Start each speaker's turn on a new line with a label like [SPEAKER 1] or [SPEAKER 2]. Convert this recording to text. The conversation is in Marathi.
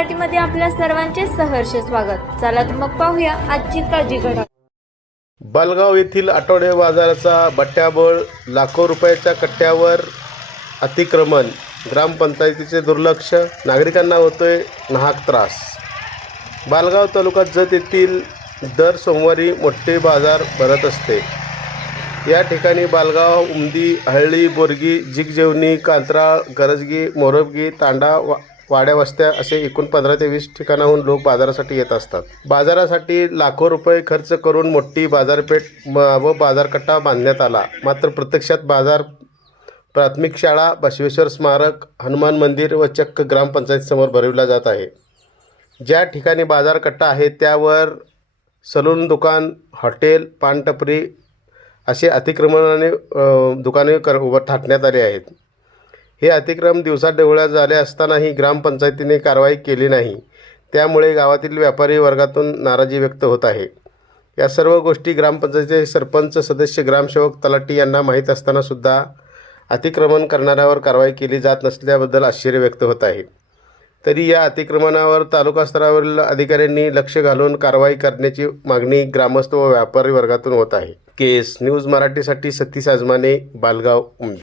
[SPEAKER 1] मध्ये आपल्या सर्वांचे सहर्ष स्वागत. चला तर मग पाहूया आजची ताजी घडा
[SPEAKER 2] बालगाव येथील आठवडे बाजाराचा बट्ट्याबळ लाखो रुपयाच्या कट्ट्यावर अतिक्रमण. ग्रामपंचायतीचे दुर्लक्ष नागरिकांना होतोय नाहक त्रास. बालगाव तालुका जत येथील दर सोमवारी मोठे बाजार भरत असते. या ठिकाणी बालगाव उमदी हळ्ळी बोरगी जिगजेवणी कांतराळ गरजगी मोरबगी तांडा वा वाड्या वस्त्या असे एकूण पंधरा ते वीस ठिकाणाहून लोक बाजारासाठी येत असतात. बाजारासाठी लाखो रुपये खर्च करून मोठी बाजारपेठ म- व बाजारकट्टा बांधण्यात आला. मात्र प्रत्यक्षात बाजार प्राथमिक शाळा बसवेश्वर स्मारक हनुमान मंदिर व चक्क ग्रामपंचायतीसमोर भरविला जात आहे. ज्या ठिकाणी बाजारकट्टा आहे त्यावर सलून दुकान हॉटेल पानटपरी असे अतिक्रमणाने दुकाने कर उभं थाटण्यात आले आहेत. हे अतिक्रम दिवसाढवळ्या झाले असतानाही ग्रामपंचायतीने कारवाई केली नाही. त्यामुळे गावातील व्यापारी वर्गातून नाराजी व्यक्त होत आहे. या सर्व गोष्टी ग्रामपंचायतीचे सरपंच सदस्य ग्रामसेवक तलाटी यांना माहीत असतानासुद्धा अतिक्रमण करणाऱ्यावर कारवाई केली जात नसल्याबद्दल आश्चर्य व्यक्त होत आहे. तरी या अतिक्रमणावर तालुका स्तरावरील अधिकाऱ्यांनी लक्ष घालून कारवाई करण्याची मागणी ग्रामस्थ व व्यापारी वर्गातून होत आहे. केस न्यूज मराठीसाठी सतीश आजमाने बालगाव उमदी